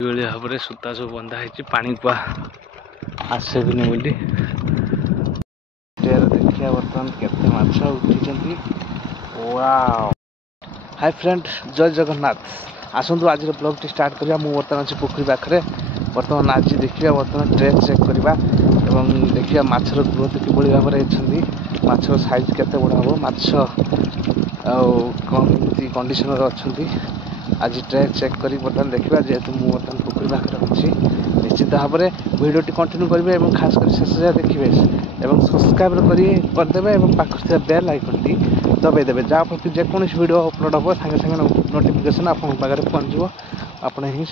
ଏଇଭଳି ଭାବରେ ସୂତା ସବୁ ବନ୍ଧା ହେଇଛି ପାଣି କୁଆ ଆସିବିନି ବୋଲି। ଦେଖିବା ବର୍ତ୍ତମାନ କେତେ ମାଛ ଉଠିଛନ୍ତି। ୱାଓ! ହାଇ ଫ୍ରେଣ୍ଡ, ଜୟ ଜଗନ୍ନାଥ। ଆସନ୍ତୁ ଆଜିର ବ୍ଲଗ୍ଟି ଷ୍ଟାର୍ଟ କରିବା। ମୁଁ ବର୍ତ୍ତମାନ ଅଛି ପୋଖରୀ ପାଖରେ। ବର୍ତ୍ତମାନ ଆଜି ଦେଖିବା ଟ୍ରେନ୍ ଚେକ୍ କରିବା ଏବଂ ଦେଖିବା ମାଛର ଗ୍ରୋଥ କିଭଳି ଭାବରେ ହେଇଛନ୍ତି, ମାଛର ସାଇଜ୍ କେତେ ବଡ଼ ହେବ, ମାଛ ଆଉ କ'ଣ କେମିତି କଣ୍ଡିସନରେ ଅଛନ୍ତି ଆଜି ଟ୍ରେନ୍ ଚେକ୍ କରି ବର୍ତ୍ତମାନ ଦେଖିବା। ଯେହେତୁ ମୁଁ ବର୍ତ୍ତମାନ ପୋଖରୀ ପାଖରେ ଅଛି, ନିଶ୍ଚିତ ଭାବରେ ଭିଡ଼ିଓଟି କଣ୍ଟିନ୍ୟୁ କରିବେ ଏବଂ ଖାସ୍ କରି ଶେଷ ଯାଏଁ ଦେଖିବେ ଏବଂ ସବସ୍କ୍ରାଇବ୍ କରିଦେବେ ଏବଂ ପାଖରେ ଥିବା ବେଲ୍ ଆଇକନ୍ଟି ଦବାଇ ଦେବେ, ଯାହାଫଳରେ ଯେକୌଣସି ଭିଡ଼ିଓ ଅପଲୋଡ଼ ହେବ ସାଙ୍ଗେ ସାଙ୍ଗେ ନୋଟିଫିକେସନ୍ ଆପଣଙ୍କ ପାଖରେ ପହଞ୍ଚିବ, ଆପଣ ହିଁ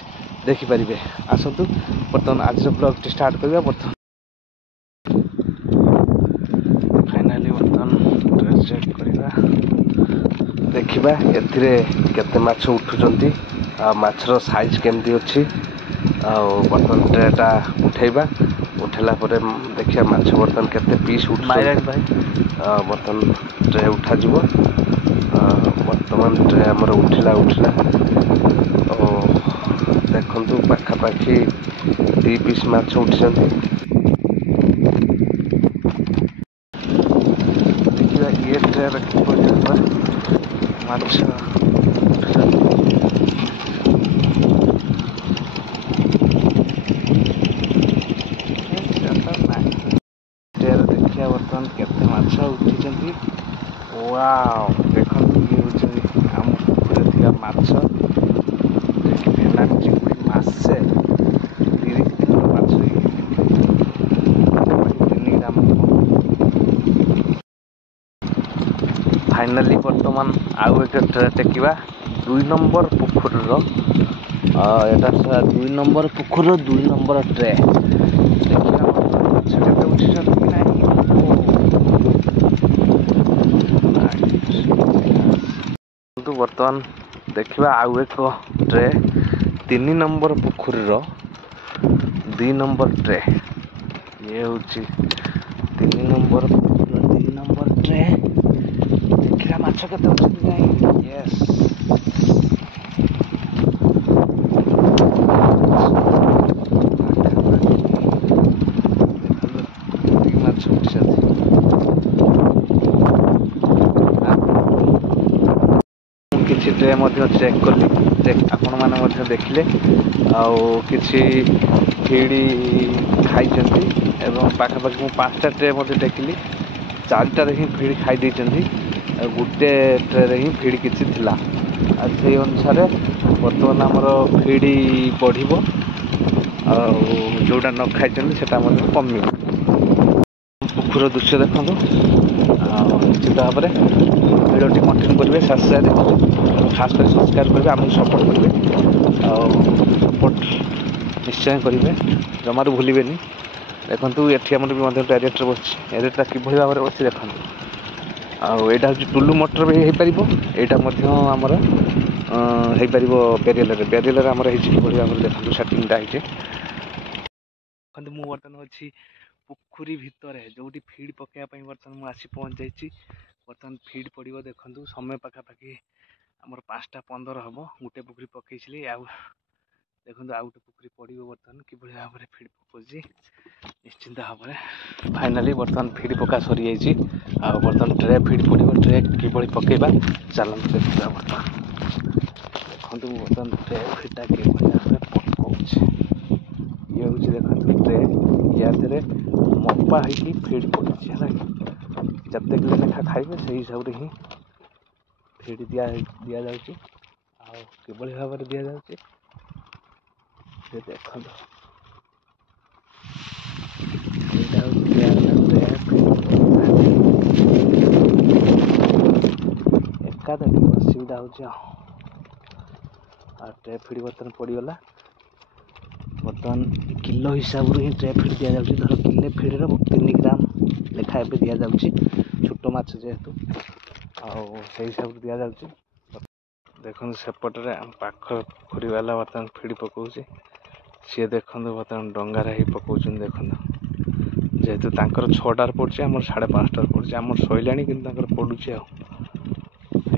ଦେଖିପାରିବେ। ଆସନ୍ତୁ ବର୍ତ୍ତମାନ ଆଜିର ବ୍ଲଗ୍ଟି ଷ୍ଟାର୍ଟ କରିବା। ବର୍ତ୍ତମାନ ଫାଇନାଲି ବର୍ତ୍ତମାନ ଟ୍ରେନ୍ ଚେକ୍ କରିବା, ଦେଖିବା ଏଥିରେ କେତେ ମାଛ ଉଠୁଛନ୍ତି ଆଉ ମାଛର ସାଇଜ୍ କେମିତି ଅଛି। ଆଉ ବର୍ତ୍ତମାନ ଟ୍ରେଟା ଉଠେଇବା, ଉଠେଇଲା ପରେ ଦେଖିବା ମାଛ ବର୍ତ୍ତମାନ କେତେ ପିସ୍ ଉଠୁଛନ୍ତି। ବର୍ତ୍ତମାନ ଟ୍ରେ ଉଠାଯିବ। ବର୍ତ୍ତମାନ ଟ୍ରେ ଆମର ଉଠିଲା ଓ ଦେଖନ୍ତୁ ପାଖାପାଖି 2 ପିସ୍ ମାଛ ଉଠିଛନ୍ତି। ଦେଖିବା ଇଏ ଟ୍ରେରେ କିପରି ଭାବରେ ମାଛ ଦେଖିବା ବର୍ତ୍ତମାନ କେତେ ମାଛ ଉଠିଛନ୍ତି। ୱାଓ! ଦେଖନ୍ତୁ ଇଏ ହେଉଛନ୍ତି ଆମ ପୋଖରୀରେ ଥିବା ମାଛ। ଚିଙ୍ଗୁଡ଼ି ମାସେ 30 ଦିନର ମାଛ, 3 ଗ୍ରାମ। ଫାଇନାଲି ବର୍ତ୍ତମାନ ଆଉ ଏକ ଟ୍ରେ ଟେକିବା 2 ନମ୍ବର ପୋଖରୀର। ଏଇଟା 2 ନମ୍ବର ପୋଖରୀର 2 ନମ୍ବର ଟ୍ରେ। ଦେଖିବା ମାଛ କେତେ ଉଠିଛନ୍ତି କି ନାହିଁ। ବର୍ତ୍ତମାନ ଦେଖିବା ଆଉ ଏକ ଟ୍ରେ 3 ନମ୍ବର ପୋଖରୀର 2 ନମ୍ବର ଟ୍ରେ। ଇଏ ହେଉଛି 3 ନମ୍ବର ପୋଖରୀର 2 ନମ୍ବର ଟ୍ରେ। ଦେଖିବା ମାଛ କେତେ ଉଠୁଛନ୍ତି ନାହିଁ। ୟେସ୍, ମାଛ ଉଠିଛନ୍ତି। କିଛି ଟ୍ରେ ମଧ୍ୟ ଚେକ୍ କଲି, ଆପଣମାନେ ମଧ୍ୟ ଦେଖିଲେ। ଆଉ କିଛି ଫିଡ୍ ଖାଇଛନ୍ତି ଏବଂ ପାଖାପାଖି ମୁଁ 5ଟା ଟ୍ରେ ମଧ୍ୟ ଟେକିଲି। 4ଟାରେ ହିଁ ଫିଡ୍ ଖାଇ ଦେଇଛନ୍ତି ଆଉ ଗୋଟେ ଟ୍ରେରେ ହିଁ ଫିଡ୍ କିଛି ଥିଲା। ଆଉ ସେଇ ଅନୁସାରେ ବର୍ତ୍ତମାନ ଆମର ଫିଡ୍ ବଢ଼ିବ ଆଉ ଯେଉଁଟା ନ ଖାଇଛନ୍ତି ସେଇଟା ମଧ୍ୟ କମିବ। ପୋଖରୀର ଦୃଶ୍ୟ ଦେଖନ୍ତୁ ଆଉ ନିଶ୍ଚିତ ଭାବରେ ଭିଡ଼ିଓଟି କଣ୍ଟିନ୍ୟୁ କରିବେ, ଶେଷ ଯାଏଁ ଦେଖିବେ ଏବଂ ଖାସ୍ କରି ସବସ୍କ୍ରାଇବ୍ କରିବେ, ଆମକୁ ସପୋର୍ଟ କରିବେ ଆଉ ସପୋର୍ଟ ନିଶ୍ଚୟ କରିବେ, ଜମାରୁ ଭୁଲିବେନି। ଦେଖନ୍ତୁ ଏଠି ଆମର ବି ମଧ୍ୟ ବ୍ୟାରିଏଟର୍ ବସିଛି। ବ୍ୟାରିଏଟର୍ଟା କିଭଳି ଭାବରେ ବସିଛି ଦେଖନ୍ତୁ। ଆଉ ଏଇଟା ହେଉଛି ଟୁଲୁ ମଟର ବି ହେଇପାରିବ, ଏଇଟା ମଧ୍ୟ ଆମର ହେଇପାରିବ ବ୍ୟାରିଏଲରେ ଆମର ହେଇଛି କିଭଳି ଭାବରେ ଦେଖନ୍ତୁ ସେଟିଂଟା ହେଇଛି। ଦେଖନ୍ତୁ ମୁଁ ବର୍ତ୍ତମାନ ଅଛି ପୋଖରୀ ଭିତରେ, ଯେଉଁଠି ଫିଡ୍ ପକାଇବା ପାଇଁ ବର୍ତ୍ତମାନ ମୁଁ ଆସି ପହଞ୍ଚି ଯାଇଛି। ବର୍ତ୍ତମାନ ଫିଡ୍ ପଡ଼ିବ, ଦେଖନ୍ତୁ ସମୟ ପାଖାପାଖି ଆମର 5ଟା 15 ହେବ। ଗୋଟେ ପୋଖରୀ ପକେଇଥିଲି, ଆଉ ଦେଖନ୍ତୁ ଆଉ ଗୋଟେ ପୋଖରୀ ପଡ଼ିବ। ବର୍ତ୍ତମାନ କିଭଳି ଭାବରେ ଫିଡ୍ ପକାଉଛି ନିଶ୍ଚିନ୍ତ ଭାବରେ। ଫାଇନାଲି ବର୍ତ୍ତମାନ ଫିଡ୍ ପକା ସରିଯାଇଛି ଆଉ ବର୍ତ୍ତମାନ ଟ୍ରେ ଫିଡ୍ ପଡ଼ିବ। ଟ୍ରେ କିଭଳି ପକାଇବା ଚାଲନ୍ତୁ ଦେଖିବା। ବର୍ତ୍ତମାନ ଦେଖନ୍ତୁ ମୁଁ ବର୍ତ୍ତମାନ ଟ୍ରେ ଫିଡ୍ଟା କିଭଳି ଭାବରେ ପକାଉଛି। ଇଏ ହେଉଛି ଦେଖନ୍ତୁ ଟ୍ରେ, ୟା ଦେହରେ ମପା ହେଇକି ଫିଡ୍ ପଡ଼ିଛି ହେଲା କି। ଯେତେ କିଲୋ ଲେଖା ଖାଇବେ ସେଇ ହିସାବରେ ହିଁ ଫିଡ୍ ଦିଆଯାଉଛି। ଆଉ କିଭଳି ଭାବରେ ଦିଆଯାଉଛି ସେ ଦେଖନ୍ତୁ। ଏଇଟା ହେଉଛି ଏକାଥରେ ଅସୁବିଧା ହେଉଛି ଆଉ ଟ୍ରେ ଫିଡ୍ ବର୍ତ୍ତମାନ ପଡ଼ିଗଲା। ବର୍ତ୍ତମାନ କିଲୋ ହିସାବରୁ ହିଁ ଟ୍ରେ ଫିଡ୍ ଦିଆଯାଉଛି। ଧର କିଲୋ ଫିଡ୍ର 3 ଗ୍ରାମ ଲେଖା ଏବେ ଦିଆଯାଉଛି, ଛୋଟ ମାଛ ଯେହେତୁ, ଆଉ ସେଇ ହିସାବରେ ଦିଆଯାଉଛି। ଦେଖନ୍ତୁ ସେପଟରେ ଆମ ପାଖ ପୋଖରୀ ବାଲା ବର୍ତ୍ତମାନ ଫିଡ୍ ପକାଉଛି। ସିଏ ଦେଖନ୍ତୁ ବର୍ତ୍ତମାନ ଡଙ୍ଗାରେ ହେଇ ପକାଉଛନ୍ତି। ଦେଖନ୍ତୁ ଯେହେତୁ ତାଙ୍କର 6ଟାରେ ପଡ଼ୁଛି, ଆମର 5:30ଟାରେ ପଡ଼ୁଛି। ଆମର ସଇଲାଣି କିନ୍ତୁ ତାଙ୍କର ପଡ଼ୁଛି ଆଉ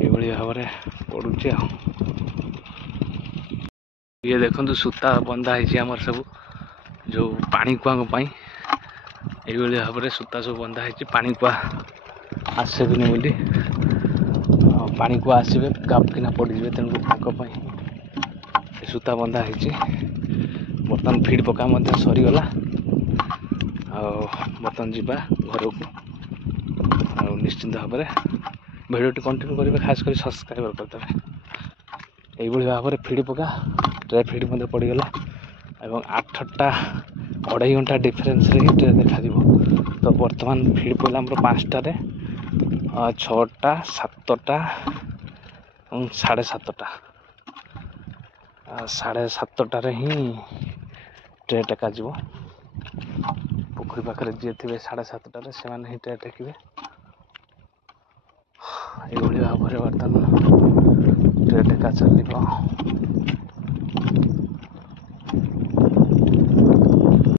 ଏଇଭଳି ଭାବରେ ପଡ଼ୁଛି ଆଉ। ये देखो सूता बंधा है आमर सब जो पानी कुआं ये भाव में सूता सब बंधा है पानी कुआ आसबनि बोली पानी कुआ आसवे गापकिना पड़े तेणुक सूता बंधा है बर्तमान फीड पका सरीगला बर्तमान जावा घर को निश्चिंत भाव में भिडियो कंटिन्यू करेंगे खास कर सब्सक्राइब करदे यही भाव में फीड पका ट्रे फीड पड़गला और 8टा 2.5 घंटा डिफरेन्स ही ट्रे देखा तो बर्तमान फीड पड़ा आम 5टारे 6टा 7टा और 7.5टा 7.5टारे ही ट्रे टेका पोखरी पाखे जी थे 7.5टारे से ही ट्रे टेकिए ये भाव में बर्तमान ट्रे टेका चल